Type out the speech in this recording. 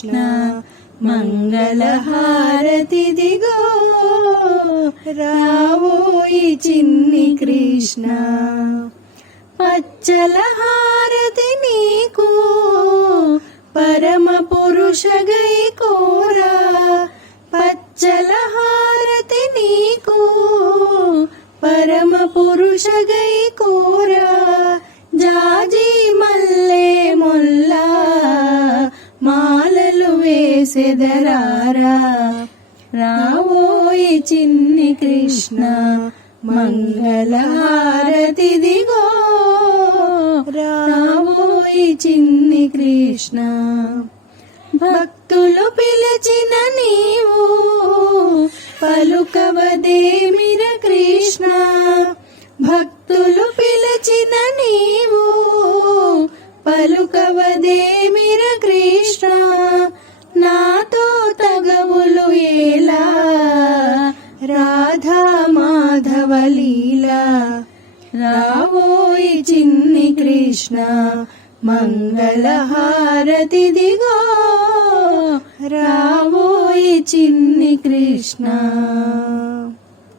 కృష్ణ మంగళహారతిదిగో రావోయి చిన్ని కృష్ణ పచ్చల హారతి నీకు పరమ పురుష గై కోరా పచ్చల హారతి నీకు పరమ పురుష గై కోరా జాజి మల్లె మొల్లా మాలలు వేసెదరారా రావోయి చిన్ని కృష్ణ మంగళహారతిదిగో రావోయి చిన్ని కృష్ణ భక్తులు పిలిచిన నీవు పలుకవదేమిర కృష్ణ భక్తులు పిలిచిన నీవు పలుకవదేమిర కృష్ణ నాతో తగవులు ఏలా రాధా మాధవ లీలా రావోయి చిన్ని కృష్ణ మంగళహారతిదిగో రావోయి చిన్ని కృష్ణ